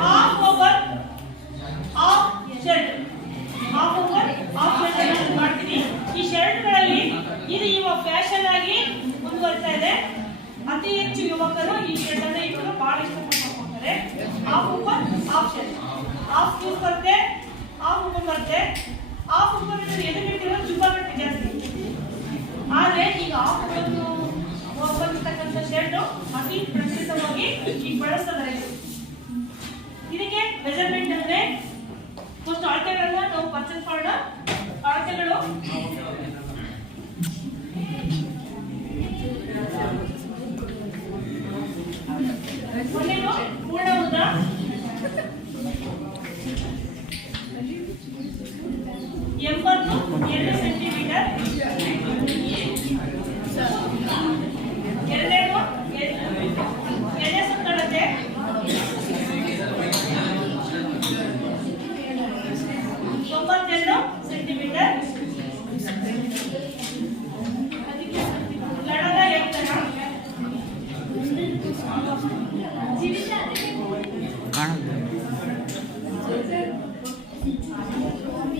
Half over half shirt, half over half shirt ಮಾಡ್ತೀನಿ. ಈ ಶರ್ಟ್ಗಳಲ್ಲಿ ಇದು ಇವಾಗ ಫ್ಯಾಷನ್ ಆಗಿ ಮುಂದುವರಿತಾ ಇದೆ. ಅತಿ ಹೆಚ್ಚು ಯುವಕರು ಈ ಶರ್ಟ್ ಅನ್ನು ಇವರು ಬಹಳ ಇಷ್ಟಪಡ್ತಾರೆ. Half over half shirt, half sleeve ಬರುತ್ತೆ, ಹಾಫ್ ಓಪನ್ ಬರುತ್ತೆ. ಹಾಫ್ ಓಪನ್ ಎದುರಿಟ್ಟಿರೋ ತುಂಬಾ ಜಾಸ್ತಿ, ಆದ್ರೆ ಈಗ ಹಾಫ್ ಓಪನ್ ಇರ್ತಕ್ಕಂಥ ಶರ್ಟ್ ಅತಿ ಪ್ರಚಲಿತವಾಗಿ ಈಗ ಬಳಸ್ತಾರೆ. ಇದಕ್ಕೆ ಮೆಜರ್ಮೆಂಟ್ ಅಂದ್ರೆ ಫಸ್ಟ್ ಅಳತೆಗಳನ್ನ ನಾವು ಪರ್ಚೇಸ್ ಮಾಡೋಣ. ಅಳತೆಗಳು ಒಂದೇನು ಪೂರ್ಣ ಉದ್ದ 82 ಸೆಂಟಿಮೀಟರ್, ಎರಡನೇದು ಎದೆ ಸುತ್ತಳತೆ 92 ಸೆಂಟಿಮೀಟರ್, ಲಡದ ಎತ್ತರ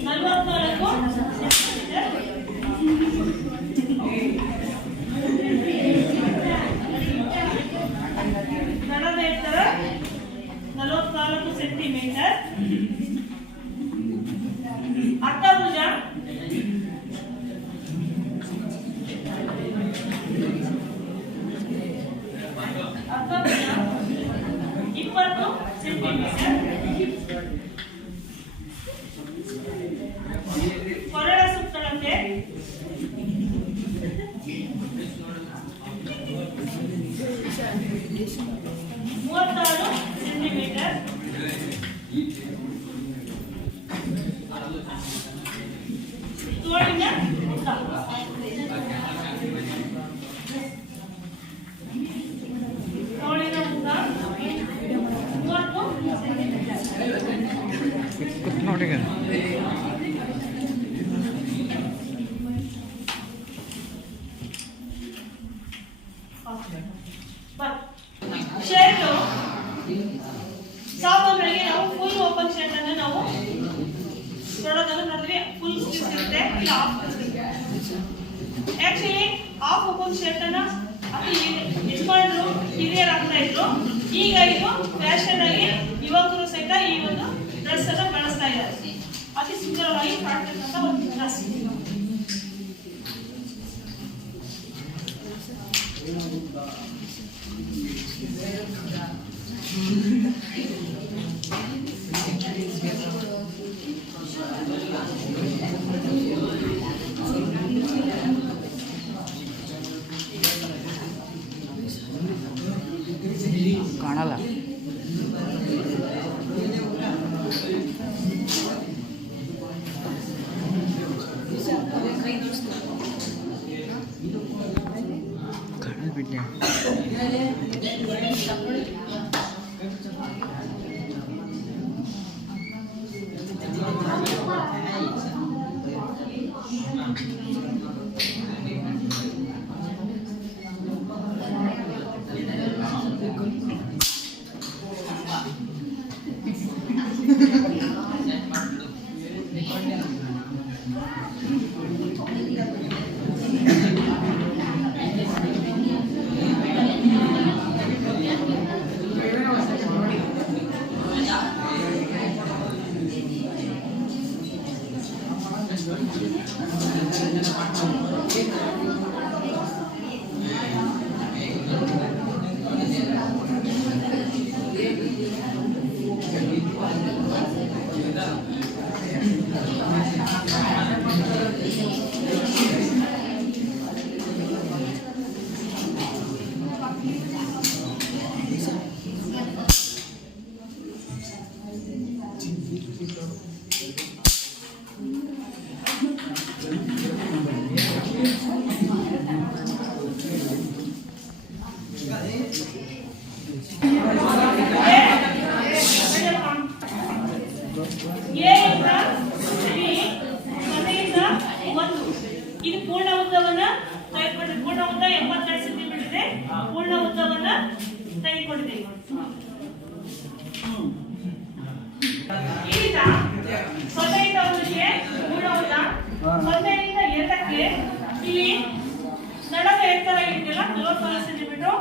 44 ಸೆಂಟಿಮೀಟರ್, ಲಡದ ಎತ್ತರ 44 ಸೆಂಟಿಮೀಟರ್, ಅರ್ಥಭುಜ 20 ಸೆಂಟಿಮೀಟರ್, ಕೊರಳ ಸುತ್ತಳತೆ 36 ಸೆಂಟಿಮೀಟರ್, ತೋಳಿನ ಉದ್ದ ತೋಳಿನ ಉದ್ದ 30 ಸೆಂಟಿಮೀಟರ್. ಶರ್ಟ್ ಸಾಮಾನ್ಯವಾಗಿ ನಾವು ಫುಲ್ ಓಪನ್ ಶರ್ಟ್ ಅನ್ನು ನಾವು ತೊಡೋದನ್ನು ನೋಡಿದ್ರೆ ಫುಲ್ ಸ್ಲೀವ್ಸ್ ಇರುತ್ತೆ, ಇಲ್ಲ ಹಾಫ್ ಇರುತ್ತೆ. ಆಕ್ಚುಲಿ ಹಾಫ್ ಓಪನ್ ಶರ್ಟ್ ಅನ್ನ ಅತಿ ಯಜಮಾನರು ಹಿರಿಯರು ಆಗ್ತಾ ಇದ್ರು. ಈಗ ಇದು ಫ್ಯಾಷನ್ ಆಗಿ ಯುವಕರು ಸಹಿತ ಈ ಒಂದು ಡ್ರೆಸ್ ಅನ್ನ ಬಳಸ್ತಾ ಇದ್ದಾರೆ. ಅತಿ ಸುಂದರವಾಗಿ ಕಾಣ್ತಕ್ಕಂಥ ಒಂದು ಡ್ರೆಸ್. ಕಾಣಲ್ಲ. ಕಾಣಲ್ ಬಿಡ್ಲಿ. ಇದು ಪೂರ್ಣ ಉದ್ದವನ್ನ ಪೂರ್ಣ ಉದ್ದ 82 ಸೆಂಟಿಮೀಟರ್ ಇದೆ. ಪೂರ್ಣ ಉದ್ದವನ್ನ ತೆಗೆದುಕೊಂಡಿದ್ದೀವಿ. ಈಗ 0ಯಿಂದ 1ಕ್ಕೆ ಮೂಡೋದ 0ರಿಂದ 2ಕ್ಕೆ ಇಲ್ಲಿ ನಡದ ಎತ್ತರ ಇದೆಯಲ್ಲ 44 ಸೆಂಟಿಮೀಟರ್,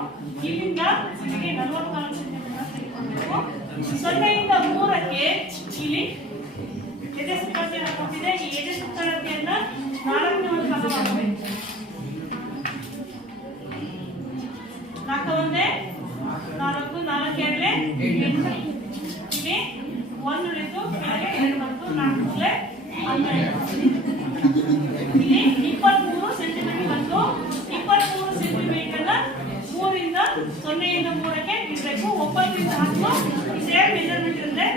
ಇಲ್ಲಿಂದ ಇಲ್ಲಿಗೆ 44 ಸೆಂಟಿಮೀಟರ್ ತೆಗೆದುಕೊಳ್ಬೇಕು. 0ಯಿಂದ 3ಕ್ಕೆ ಇಲ್ಲಿ ಎದೆ ಸುತ್ತಳತೆಯನ್ನು ಕೊಟ್ಟಿದೆ. ಈ ಎದೆ ಸುತ್ತಳತೆಯನ್ನ 4ನೇ ಒಂದು ಭಾಗ ಮಾಡಬೇಕು. 4 ಒಂದೇ 4, 4 ಎರಡೇ 8. ಇಲ್ಲಿ 1 ಉಳಿದು ಕೆಳಗೆ 2 ಬಂತು, 4 ಮೇಲೆ 12. ಇಲ್ಲಿ 23 ಸೆಂಟಿಮೀಟರ್ ಬಂತು. 23 ಸೆಂಟಿಮೀಟರ್ನ 3ರಿಂದ 0ಯಿಂದ 3ಕ್ಕೆ ಇಡಬೇಕು. 9ರಿಂದ 10 ಸೇಮ್ ಮೆಜರ್ಮೆಂಟ್ ಇರುತ್ತೆ.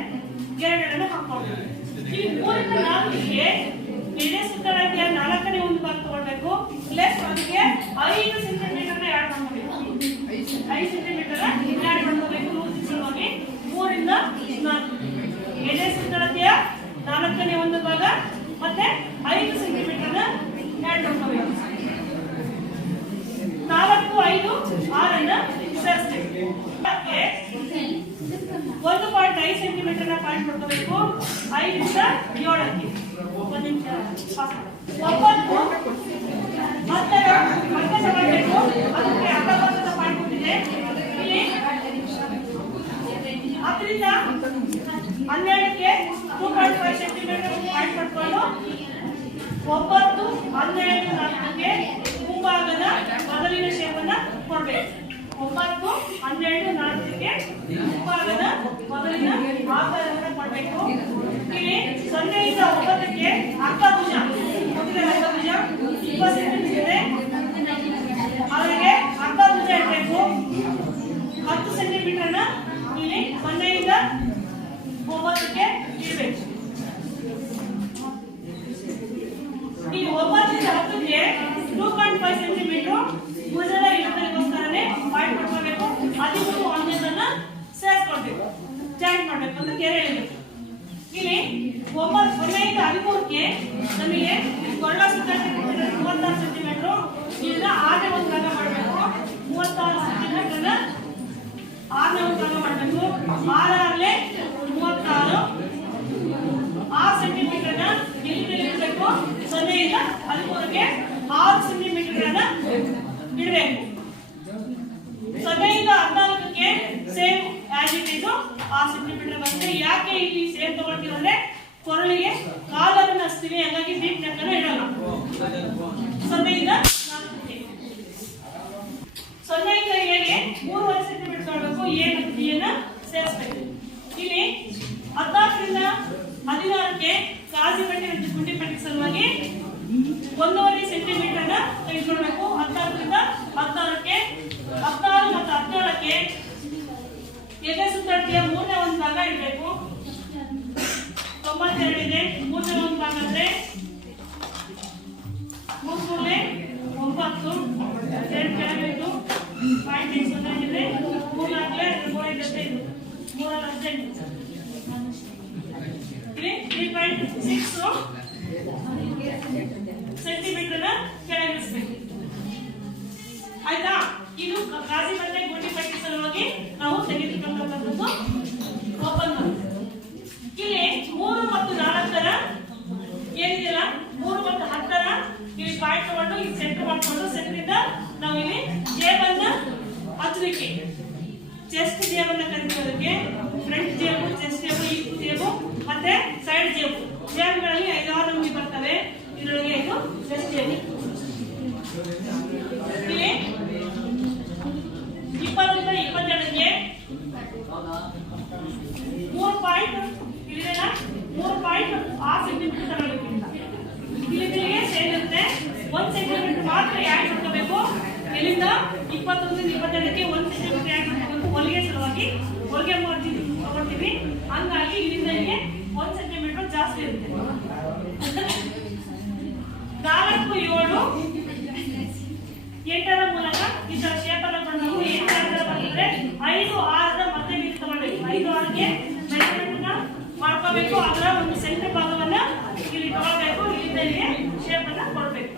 ಎರಡನ್ನು ಹಾಕೋಬೇಕು. ಇಲ್ಲಿ 3ರಿಂದ 4ಕ್ಕೆ ಎದೆ ಸುತ್ತಳತೆಯ 4ನೇ ಒಂದು ಭಾಗ ತಗೊಳ್ಬೇಕು. ಪ್ಲಸ್ ಅದಕ್ಕೆ 5 ಸೆಂಟಿಮೀಟರ್ನ ಆಡ್ ಮಾಡ್ಕೋಬೇಕು. 5 ಸೆಂಟಿಮೀಟರ್ ಆಡ್ ಮಾಡ್ಕೋಬೇಕು. ಸಲುವಾಗಿ 3ರಿಂದ 4 ಎದೆ ಸುತ್ತಳತೆಯ 4ನೇ ಒಂದು ಭಾಗ ಮತ್ತೆ 5 ಸೆಂಟಿಮೀಟರ್ನ ಆಡ್ ಮಾಡ್ಕೋಬೇಕು. 4, 5, 6 ಸೇರಿಸಬೇಕು. 1.5 ಸೆಂಟಿಮೀಟರ್ನ ಪಾಯಿಂಟ್ ಮಾಡ್ಕೋಬೇಕು. 5ರಿಂದ 7ಕ್ಕೆ 1 ನಿಮಿಷ 9 ಮತ್ತೆ ತಗೊಳ್ಬೇಕು. ಅದಕ್ಕೆ ಅಕ್ಕಪಕ್ಕದ ಪಾಯಿಂಟ್ ಕೊಟ್ಟಿದೆ. ಇಲ್ಲಿ 10ರಿಂದ 12ಕ್ಕೆ 2.5 ಸೆಂಟಿಮೀಟರ್ ಪಾಯಿಂಟ್ ಮಾಡ್ಕೊಂಡು 9, 12, 4ಕ್ಕೆ ಮುಂಭಾಗದ ಮೊದಲಿನ ಶೇಪನ್ನ ಕೊಡಬೇಕು. 9, 12, 4ಕ್ಕೆ ಮುಂಭಾಗದ ಮೊದಲಿನ ಆಕಾರವನ್ನು ಕೊಡಬೇಕು. ಇಲ್ಲಿ 0ಯಿಂದ 9ಕ್ಕೆ ಅಕ್ಕಭುಜ ಕೊಟ್ಟಿದೆ. ಅಕ್ಕಭುಜ 20 ಸೆಂಟಿಮೀಟರ್ ಇದೆ. ಅವರಿಗೆ ಅಕ್ಕಭುಜ ಇಡಬೇಕು. 10 ಸೆಂಟಿಮೀಟರ್ನ ಇಲ್ಲಿ 0ಯಿಂದ 9ಕ್ಕೆ ಇಡಬೇಕು. ಈ 9ರಿಂದ 10ಕ್ಕೆ 2.5 ಸೆಂಟಿಮೀಟರ್ ಭುಜದ ಇಳಿತಕ್ಕೋಸ್ಕರನೇ ಪಾಯಿಂಟ್ ಮಾಡ್ಕೋಬೇಕು. 13 ಒಂದನ್ನ ಸೇರಿಸ್ಕೊಳ್ಬೇಕು, ಜಾಯಿಂಟ್ ಮಾಡ್ಬೇಕು ಅಂತ ಕೆರೆ ಎಳಿಬೇಕು. ಇಲ್ಲಿ 0ರಿಂದ 13ಕ್ಕೆ ನಮಗೆ ಕೊರಳ ಸುತ್ತಳತೆ 36 ಸೆಂಟಿಮೀಟರ್. ಇದನ್ನ 6ನೇ ಒಂದು ಭಾಗ ಮಾಡಬೇಕು. 36 ಸೆಂಟಿಮೀಟರ್ನ 6ನೇ ಒಂದು ಭಾಗ ಮಾಡಬೇಕು. 6 36 6 ಸೆಂಟಿಮೀಟರ್ನ ಎಲ್ಲಿ ಇಡಬೇಕು. 0ರಿಂದ 13ಕ್ಕೆ 6 ಸೆಂಟಿಮೀಟರ್ನ ಇಡಬೇಕು. 0ರಿಂದ 14ಕ್ಕೆ same as it is 6 centimeter ಬರುತ್ತೆ. ಯಾಕೆ ಇಲ್ಲಿ ಸೇಮ್ ತಗೊಳ್ತೀವಿ ಅಂದ್ರೆ ಕೊರಳಿಗೆ ಕಾಲರನ್ನ ಹಚ್ತೀವಿ, ಹಾಗಾಗಿ ಡೀಪ್ ನೆಕ್ ಅನ್ನು ಇಡಲ್ಲ. 0ರಿಂದ 4ಕ್ಕೆ 0ರಿಂದ 7ಗೆ 3.5 ಸೆಂಟಿಮೀಟರ್ ತಗೊಳ್ಬೇಕು. A ಮತ್ತು B ಅನ್ನ ಸೇರಿಸಬೇಕು. ಇಲ್ಲಿ 14ರಿಂದ 16ಕ್ಕೆ ಕಾಜಿ ಪಟ್ಟಿ ಮತ್ತು ಗುಂಡಿ ಪಟ್ಟಿ ಸಲುವಾಗಿ 1.5 ಸೆಂಟಿಮೀಟರ್ನ ತೆಗೆದುಕೊಳ್ಬೇಕು. 14ರಿಂದ 16ಕ್ಕೆ 16 ಮತ್ತು 17ಕ್ಕೆ ಎದೆ ಸುತ್ತಳತೆಯ 3ನೇ ಒಂದು ಭಾಗ ಇಡಬೇಕು. 92 ಇದೆ. 3ನೇ ಒಂದು ಭಾಗ ಅಂದ್ರೆ 3 9 2 ಕೆಳಗಿಟ್ಟು ಪಾಯಿಂಟ್ ಇದೆ. 3 4 3 ಇಲ್ಲಿ 3.6 ಸೆಂಟಿಮೀಟರ್ನ ಕೆಳಗಿಳಿಸಬೇಕು. ಆಯ್ತಾ? ಇದು ಗಾಜಿ ಮತ್ತೆ ಗುಂಡಿ ಪಟ್ಟಿ ಸಲುವಾಗಿ ನಾವು ತೆಗೆದುಕೊಂಡಂತದ್ದು ಓಪನ್ ಮಾಡಿ. ಇಲ್ಲಿ 3 ಮತ್ತು 4ರ ಏನಿದೆಯಲ್ಲ 3 ಮತ್ತು 10ರ ಇಲ್ಲಿ ಪಾಯಿಂಟ್ ತಗೊಂಡು ಇಲ್ಲಿ ಸೆಂಟರ್ ಮಾಡ್ಕೊಂಡು ಸೆಂಟರಿಂದ ನಾವು ಇಲ್ಲಿ ಜೇಬನ್ನ ಹಚ್ಚಲಿಕ್ಕೆ ಚೆಸ್ಟ್ ಜೇಬನ್ನ ಕರಿತೀವಿ. ಫ್ರಂಟ್ ಜೇಬು, ಚೆಸ್ಟ್ ಜೇಬು, ಈ ಜೇಬು ಮತ್ತೆ ಸೈಡ್ ಜೇಬು. ಜೇಬುಗಳಲ್ಲಿ 5-6 ನಮೂನೆ ಬರ್ತವೆ. ಇದರೊಳಗೆ ಇದು ಚೆಸ್ಟ್ ಜೇಬು. ಇಲ್ಲಿ 20ರಿಂದ 22ಕ್ಕೆ 3 ಪಾಯಿಂಟ್ ಇಲ್ಲಿದೆಲ್ಲ 3.6 ಸೆಂಟಿಮೀಟರ್ ತಗೊಳ್ಬೇಕಿಲ್ಲ. ಇಲ್ಲಿಗೆ ಸೇಮ್ ಇರುತ್ತೆ. 1 ಸೆಂಟಿಮೀಟರ್ ಮಾತ್ರ ಆ್ಯಡ್ ಮಾಡ್ಕೋಬೇಕು. ಇಲ್ಲಿಂದ 20ರಿಂದ 22ಕ್ಕೆ 1 ಸೆಂಟಿಮೀಟರ್ ಆ್ಯಡ್ ಮಾಡ್ಕೋಬೇಕು. ಹೊಲಿಗೆ ಸಲುವಾಗಿ ಹೊಲಿಗೆ ಮಾರ್ಜಿನ್ ತಗೊಳ್ತೀವಿ. ಹಂಗಾಗಿ ಇಲ್ಲಿಂದ ಇಲ್ಲಿಗೆ 1 ಸೆಂಟಿಮೀಟರ್ ಜಾಸ್ತಿ ಇರುತ್ತೆ. 4, 7, 8ರ ಮೂಲಕ ಈ ತರ ಶೇಪ್ ಅನ್ನು ಬಂದು 8 ಬಂದ್ರೆ 5, 6ರ ಮತ್ತೆ ನೀವು ತಗೊಳ್ಬೇಕು. 5, 6ಗೆ ಮೆಜರ್ಮೆಂಟ್ ಮಾಡ್ಕೋಬೇಕು. ಅದರ ಒಂದು ಸೆಂಟರ್ ಭಾಗವನ್ನ ಇಲ್ಲಿ ತಗೊಳ್ಬೇಕು. ಇಲ್ಲಿಂದ ಇಲ್ಲಿಗೆ ಶೇಪ್ ಅನ್ನ ಕೊಡ್ಬೇಕು.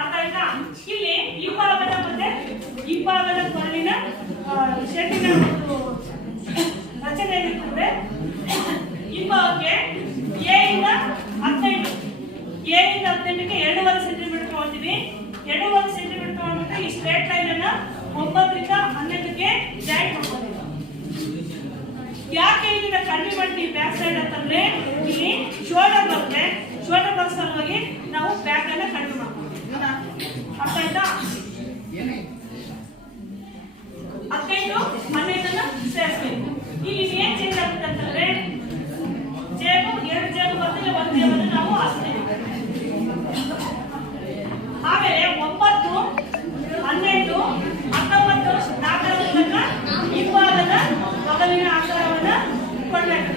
ಅರ್ಥ ಆಯ್ತಾ? ಇಲ್ಲಿ ಈ ಭಾಗದ ಮತ್ತೆ ಈ ಭಾಗದ ಕೊರಳಿನ ಶೇಪ್ ಬ್ಯಾಕಿನ ಒಂದು ರಚನೆ ಏನಿರ್ತದೆ ಹಿಂಭಾಗಕ್ಕೆ ಎ ಇಂದ 18 ಗೆ 2.5 ಸೆಂಟಿಮೀಟರ್ ತಗೊಳ್ತೀವಿ. 2.5 ಸೆಂಟಿಮೀಟರ್ ತಗೊಂಡ್ಬಿಟ್ಟು ಈ ಸ್ಟ್ರೇಟ್ ಲೈನ್ ಅನ್ನ 9 ರಿಂದ 11ಗೆ ಜಾಯಿಂಟ್ ಮಾಡ್ಕೊತೀವಿ. ಯಾಕೆ ಇದನ್ನ ಕಡಿಮೆ ಮಾಡ್ತೀವಿ ಬ್ಯಾಕ್ ಸೈಡ್ ಅಂತಂದ್ರೆ ಇಲ್ಲಿ ಶೋಲ್ಡರ್ ಬರುತ್ತೆ. ಶೋಲ್ಡರ್ ಬಾಕ್ಸ್ ಸಲುವಾಗಿ ನಾವು ಬ್ಯಾಕ್ ಅನ್ನ ಕಡಿಮೆ ಮಾಡ್ಕೊತೀವಿ. ಅರ್ಥ ಆಯ್ತಾ? 15 12 ಸೇರಿಸ್ಬೇಕು. ಇಲ್ಲಿ ಏನ್ ಚೇಂಜ್ ಆಗುತ್ತೆ ಅಂತಂದ್ರೆ ಜೇಬು 2 ಜೇಬು ಬರ್ತದೆ, 1 ಜೇಬನ್ನು ನಾವು ಹಾಕ್ತೇವೆ. ಆಮೇಲೆ 9 12 19 4 ತನಕ ಹಿಂಭಾಗದ ಬಗಲಿನ ಆಕಾರವನ್ನ ಕೊಡಬೇಕು.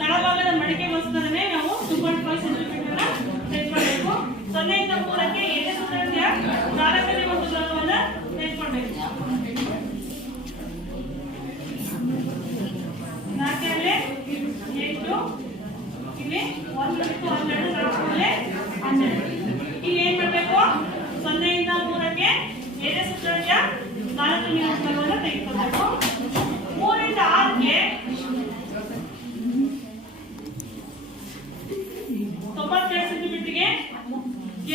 ತಳಭಾಗದ ಮಡಿಕೆಗೋಸ್ಕರನೇ ನಾವು 2.5 ಸೆಂಟಿಮೀಟರ್ ತೆಗೆದುಕೊಳ್ಬೇಕು. 0 ಇಂದ 3ಕ್ಕೆ ಎಣ್ಣೆ ಸುತ್ತಳತೆಯ 4ನೇ ಒಂದು ಭಾಗವನ್ನು ತೆಗೆದುಕೊಳ್ಬೇಕು. 4 ಅಲ್ಲಿ 8 ಇಲ್ಲಿ 1 ಬಿಟ್ಟು 12 12 ಇಲ್ಲಿ ಏನ್ ಮಾಡಬೇಕು? 0 ಇಂದ 3ಕ್ಕೆ ಎಣ್ಣೆ ಸುತ್ತಳತೆಯ 4ನೇ ಒಂದು ಭಾಗವನ್ನು ತೆಗೆದುಕೊಳ್ಬೇಕು. 3 ಇಂದ 6ಕ್ಕೆ 97 ಸೆಂಟಿಮೀಟರ್ಗೆ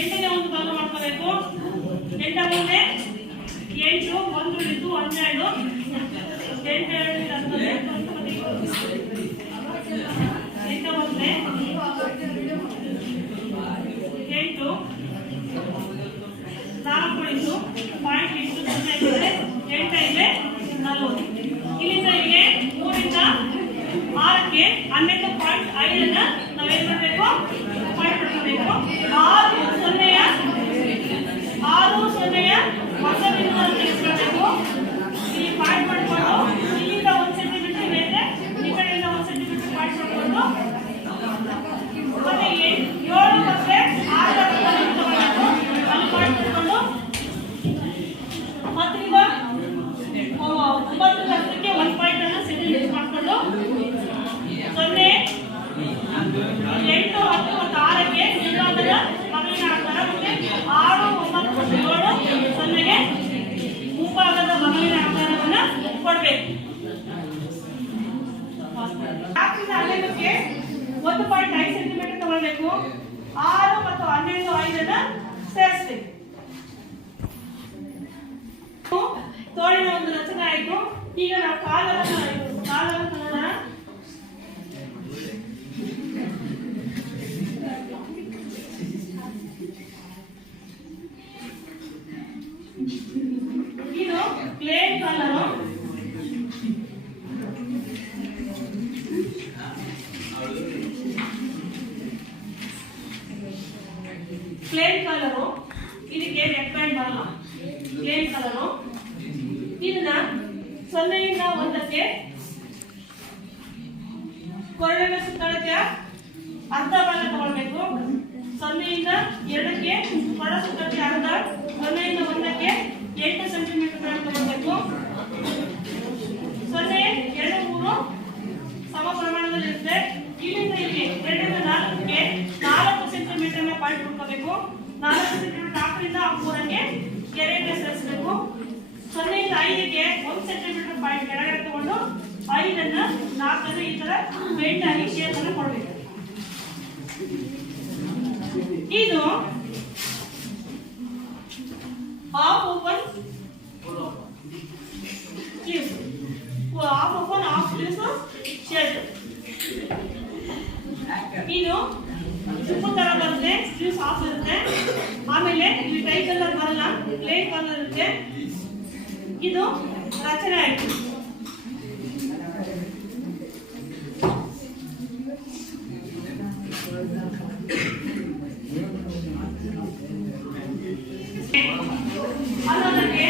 8ನೇ ಒಂದು ಭಾಗ ಮಾಡ್ಕೋಬೇಕು. 8 ಮುಂದೆ 8 1 ಉಳಿದು 12 8 ಮುಂದೆ 8 4 ಉಳಿದು ಪಾಯಿಂಟ್ 8 ಇದೆ 40. ಇಲ್ಲಿಂದ ಇಲ್ಲಿಗೆ 3 ಇಂದ 6ಕ್ಕೆ 12.5 ನಾವೇನ್ ಮಾಡಬೇಕು? ಪಾಯಿಂಟ್ ಮಾಡ್ಕೋಬೇಕು. 6 0ಯ ಹೊಸ ಬಿಂದುವನ್ನು ತೆಗೆದುಕೊಳ್ಬೇಕು. ಇಲ್ಲಿ ಪಾಯಿಂಟ್ ಮಾಡ್ಕೊಂಡು ಇಲ್ಲಿಂದ 1 ಸೆಂಟಿಮೀಟರ್ ಮೇಲೆ ಈ ಕಡೆಯಿಂದ 1 ಸೆಂಟಿಮೀಟರ್ ಪಾಯಿಂಟ್ ಮಾಡ್ಕೊಂಡು ಮತ್ತೆ 7 ಮತ್ತೆ 6 ಅಲ್ಲಿ ಪಾಯಿಂಟ್ ಮಾಡ್ಕೊಂಡು ಮತ್ತೀಗ 9 ಹತ್ತಕ್ಕೆ 1 ಪಾಯಿಂಟ್ ಅನ್ನು ಸೆಂಟಿಮೀಟರ್ ಮಾಡ್ಕೊಂಡು 0 8 10 ಮತ್ತು 6ಕ್ಕೆ ಹಿಂಭಾಗದ ಬಗಲಿನ ಆಕಾರ ಮತ್ತೆ 6 9 7 0ಗೆ ಮುಂಭಾಗದ ಬಗಲಿನ ಆಕಾರವನ್ನ ಕೊಡಬೇಕು. 4ರಿಂದ 11ಕ್ಕೆ 1.5 ಸೆಂಟಿಮೀಟರ್ ತಗೊಳ್ಬೇಕು. 6 ಮತ್ತು 12 5 ಸೇರಿಸಬೇಕು. ತೋಳಿನ ಒಂದು ರಚನೆ ಆಯಿತು. ಈಗ ನಾವು ಕಾಲನ್ನು ನೋಡೋಣ. ಇದು ಪ್ಲೇನ್ ಕಲರು. ಪ್ಲೇನ್ ಕಲರು ಇದಕ್ಕೆ ನೆಕ್ ಬ್ಯಾಂಡ್ ಬರಲ್ಲ. ಪ್ಲೇನ್ ಕಲರು ಇದನ್ನ 0 ಇಂದ 1ಕ್ಕೆ ಕೊರಳಿನ ಸುತ್ತಳತೆಯ ಅರ್ಧ ಭಾಗ ತಗೊಳ್ಬೇಕು. 0 ಇಂದ 2ಕ್ಕೆ ಕೊರಳ ಸುತ್ತಳತೆಯ ಅರ್ಧ. 0 ಇಂದ 1ಕ್ಕೆ 8 ಸೆಂಟಿಮೀಟರ್ ತಗೊಳ್ಬೇಕು. 0 2 3 ಇದಕ್ಕೆ 1 ಸೆಂಟಿಮೀಟರ್ ಪಾಯಿಂಟ್ ಕೆಳಗಡೆ ತಗೊಂಡು 5 4 ಈ ತರ ಬೆಂಡ್ ಆಗಿ ಶೇಪ್ ಅನ್ನು ಕೊಡಬೇಕು. ಇದು half open sleeves, half open half sleeves shirt. ಇದು ಸಿಂಪಲ್ ತರ ಬರುತ್ತೆ, ಸ್ಲೀವ್ಸ್ ಹಾಫ್ ಇರುತ್ತೆ. ಆಮೇಲೆ ಇಲ್ಲಿ ಟೈ ಕಲರ್ ಬರಲ್ಲ, ಪ್ಲೇನ್ ಕಲರ್ ಇರುತ್ತೆ. ಇದು ರಚನೆ ಆಯ್ತು. ಅದಕ್ಕೆ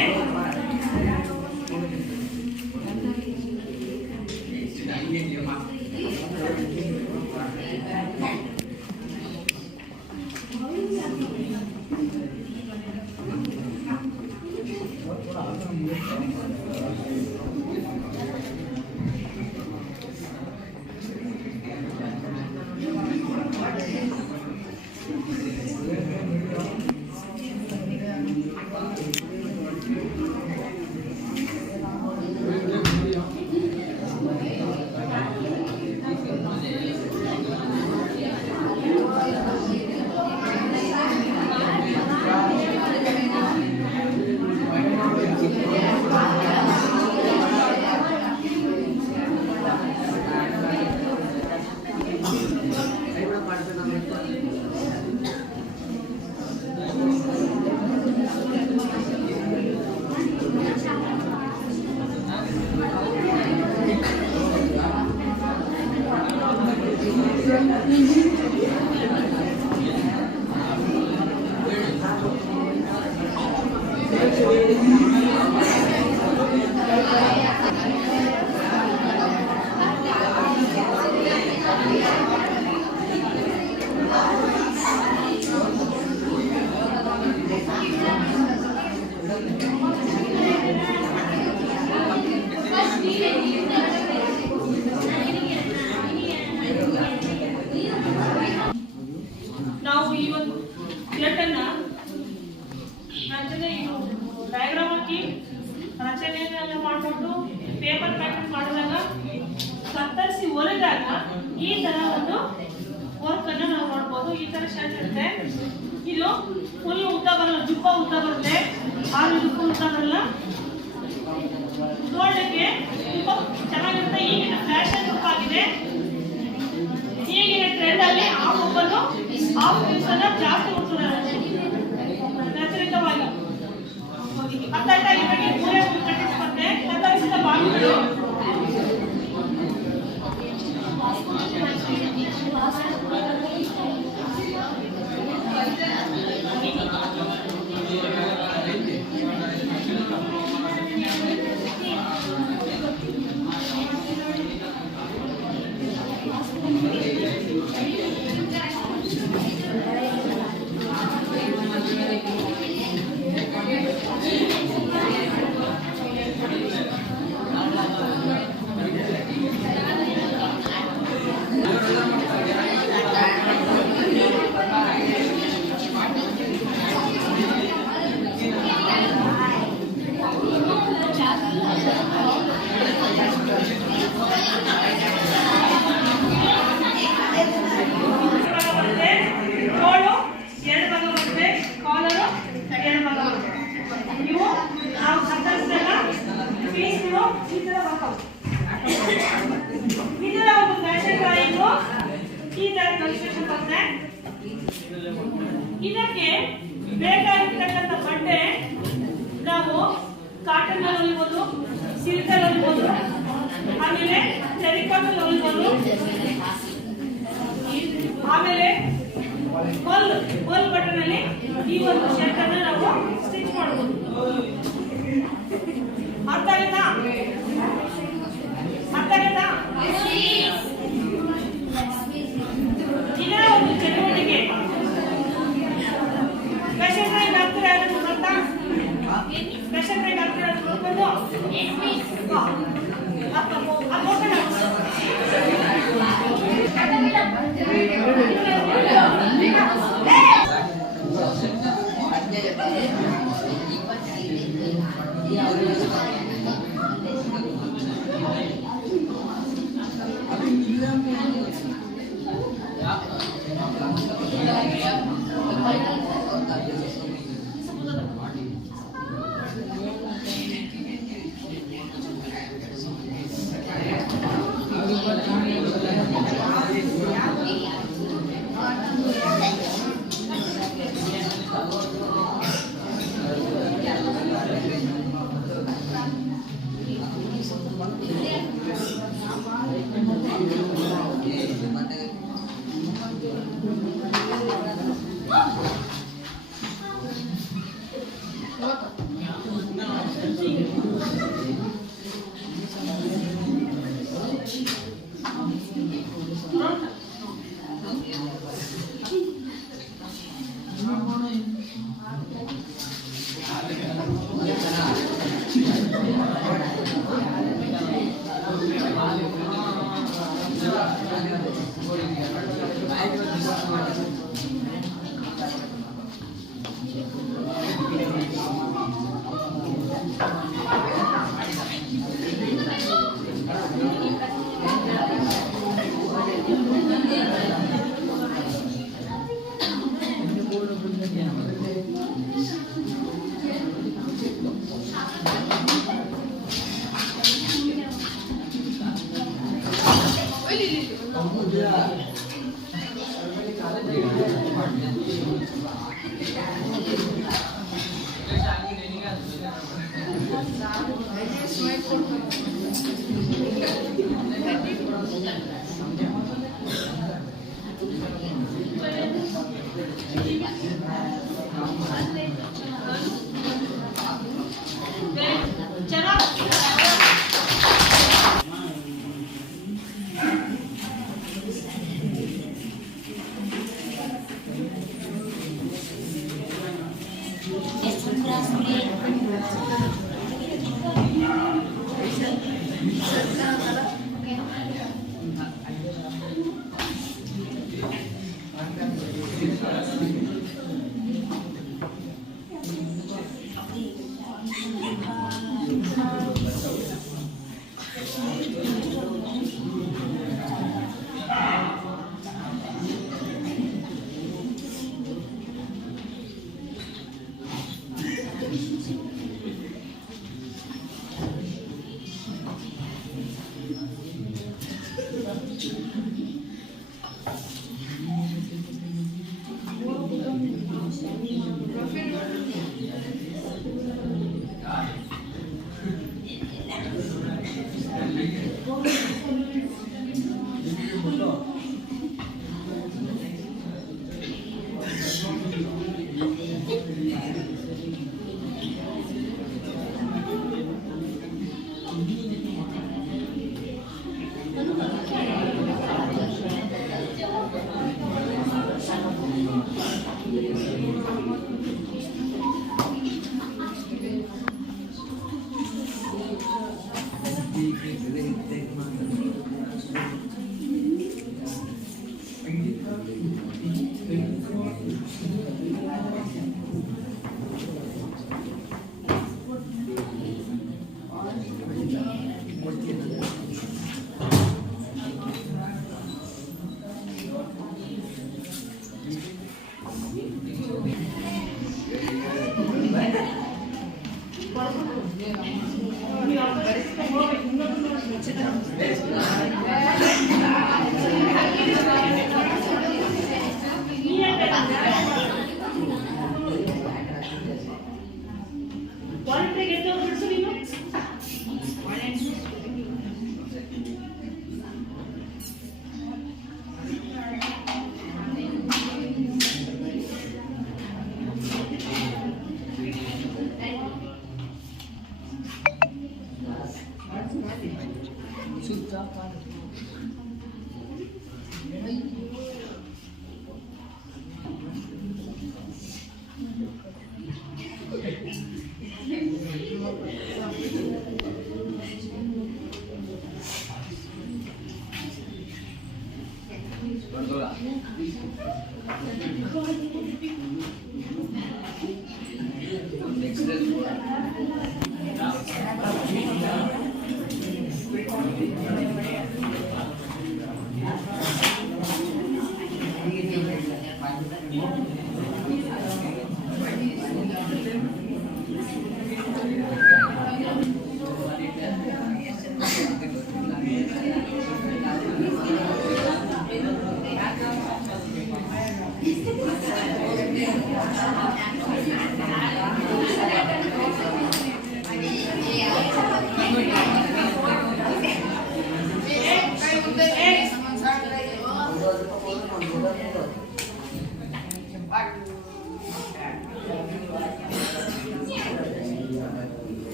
ನಾವು ಈ ಒಂದು ಪ್ಲೇಟನ್ನ ರಚನೆ ಡಯಾಗ್ರಾಮ್ ಹಾಕಿ ರಚನೆಯನ್ನೆಲ್ಲ ಮಾಡಿಕೊಂಡು ಪೇಪರ್ ಪ್ಯಾಟರ್ನ್ ಮಾಡಿದಾಗ ಕತ್ತರಿಸಿ ಹೊಲಿದಾಗ ಈ ತರ ಒಂದು ವರ್ಕ್ ಅನ್ನು ನಾವು ಮಾಡ್ಬೋದು. ಈ ತರ ಶರ್ಟ್ ಇರುತ್ತೆ. ಇದು ಫುಲ್ ಉದ್ದ ಬರಲ್ಲ, ಜುಬ್ಬ ಉದ್ದ ಬರುತ್ತೆ, ಆದ್ರೆ ಇದು ಫುಲ್ ಉದ್ದ ಬರಲ್ಲ. ನೋಡಲಿಕ್ಕೆ ತುಂಬಾ ಚೆನ್ನಾಗಿರುತ್ತೆ. ಈಗಿನ ಫ್ಯಾಷನ್ ಲುಕ್ ಆಗಿದೆ. ಈಗಿನ ಟ್ರೆಂಡ್ ಅಲ್ಲಿ ಹಾಫ್ ಓಪನ್ ಹಾಫ್ ಸ್ಲೀವ್ಸ್ ಅನ್ನ ಜಾಸ್ತಿ ಉಡ್ತಾರೆ ರಚನಿತವಾಗಿ. ಅರ್ಥ ಆಯ್ತಾ? ಇವಾಗ ಮೂರೇ ಕಟ್ಟಿಸ್ಬಂದೆ ಕತ್ತರಿಸಿದ ಬಾಗಿಲು ಇದಕ್ಕೆ ಬೇಕಾಗಿರ್ತಕ್ಕಂಥ ಬಟ್ಟೆ ನಾವು ಕಾಟನ್ ಅಲ್ಲಿ ಹೊಲಿಬೋದು, ಸಿಲ್ಕ್ ಅಲ್ಲಿ ಹೊಲಿಬೋದು, ಆಮೇಲೆ ಟೆರಿಕಾಟ್ ಅಲ್ಲಿ ಹೊಲಿಬೋದು, ಆಮೇಲೆ ಹೋಲ್ ಬಟನ್ ಅಲ್ಲಿ ಈ ಒಂದು ಶರ್ಟ್ ಅನ್ನ ನಾವು ಸ್ಟಿಚ್ ಮಾಡಬಹುದು. ಅರ್ಥ ಆಯ್ತಾ? ಅರ್ಥ ಆಯ್ತಾ? ಇದರ ಒಂದು ಚಟುವಟಿಕೆ ಸ್ಪೆಷಲ್ ಟ್ರೈನ್ ಆಗ್ತಿರೋ ಅದನ್ನು ಗೊತ್ತಾ? ಸ್ಪೆಷಲ್ ಟ್ರೈನ್ ಆಗ್ತಿರೋ ನೋಡ್ಕೊಂಡು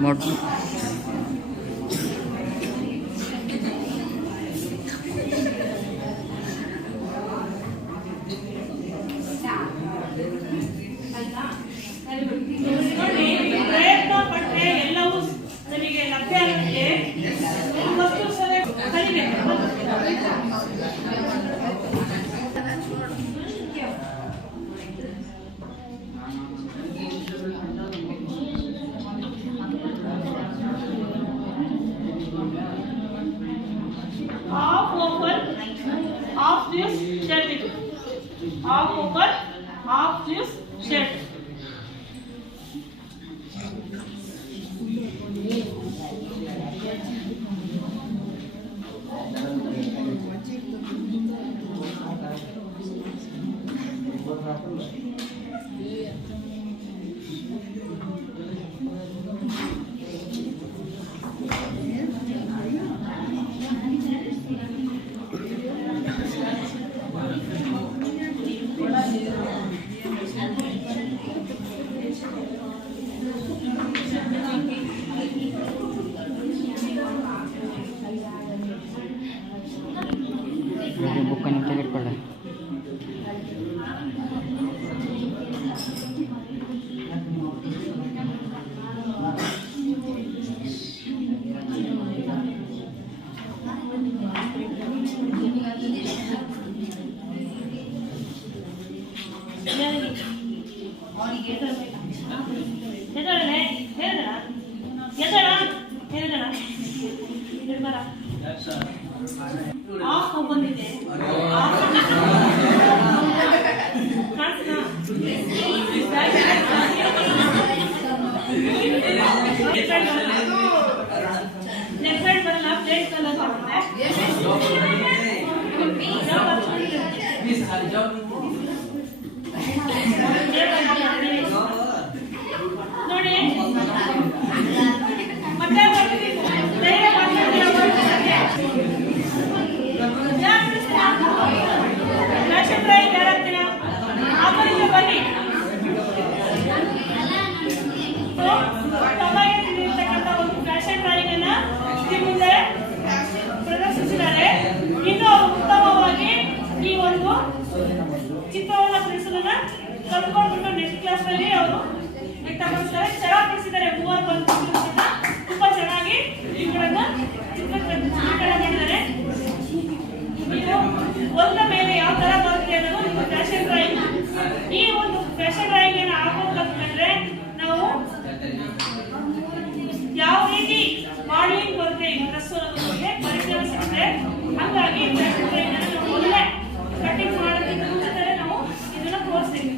मोट ನೋಡಿ ಓಪನ್, ಹಾಫ್ ಸ್ಲೀವ್ಸ್ ಶರ್ಟ್. ಬುಕ್ಕನ್ನು ತೆಗೆದುಕೊಳ್ಳ. ಬಂದಿದೆ ನೆಕ್ಸ್ಟ್ ಸೈಡ್ ಬರಲ್ಲ, ಪ್ಲೇಟ್ ಕಲರ್ ನೋಡಿ ಮತ್ತೆ ಫ್ಯಾಷನ್ ಡ್ರೈವಿಂಗ್ ಯಾರಾಗ್ತೀರಾ ಆಮೇಲೆ ಬನ್ನಿ. ತಮಗೆ ತಿಳಿದಿರ್ತಕ್ಕಂಥ ಒಂದು ಫ್ಯಾಷನ್ ಡ್ರೈವಿಂಗ್ ಅನ್ನ ಈ ಮುಂದೆ ಪ್ರದರ್ಶಿಸಿದ್ದಾರೆ. ಇನ್ನು ಅವರು ಉತ್ತಮವಾಗಿ ಈ ಒಂದು ಚಿತ್ರವನ್ನು ಬಿಡಿಸೋದನ್ನ ಕಲ್ತ್ಕೊಂಡ್ಬಿಟ್ಟು ನೆಕ್ಸ್ಟ್ ಕ್ಲಾಸ್ ಅಲ್ಲಿ ಅವರು ವ್ಯಕ್ತಪಡಿಸ್ತಾರೆ. ಚೆನ್ನಾಗಿ ಬಿಡಿಸಿದ್ದಾರೆ. 3 ಬಂದು ತುಂಬಾ ಚೆನ್ನಾಗಿ ಇವುಗಳನ್ನ ಚಿತ್ರೀಕರಣ ಮಾಡಿದ್ದಾರೆ. ನೀವು ಒಂದ ಮೇಲೆ ಯಾವ ತರ ಬರುತ್ತೆ ಅನ್ನೋದು ನಿಮ್ಮ ಫ್ಯಾಷನ್ ಡ್ರಾಯಿಂಗ್. ಈ ಒಂದು ಫ್ಯಾಷನ್ ಡ್ರಾಯಿಂಗ್ ಅನ್ನ ಹಾಕೋಬೇಕಂತಂದ್ರೆ ನಾವು ಯಾವ ರೀತಿ ಮಾಡಲಿಂಗ್ ಬರುತ್ತೆ ಈ ಡ್ರೆಸ್ ಅನ್ನೋದ್ರ ಬಗ್ಗೆ ಪರಿಚಯ ಸಿಗುತ್ತೆ. ಹಾಗಾಗಿ ಫ್ಯಾಷನ್ ಡ್ರಾಯಿಂಗ್ ಅನ್ನ ನಾವು ಒಳ್ಳೆ ಕಟಿಂಗ್ ಮಾಡೋದಕ್ಕೆ ಮುಂಚೆ ನಾವು ಇದನ್ನ ತೋರಿಸ್ತೀವಿ.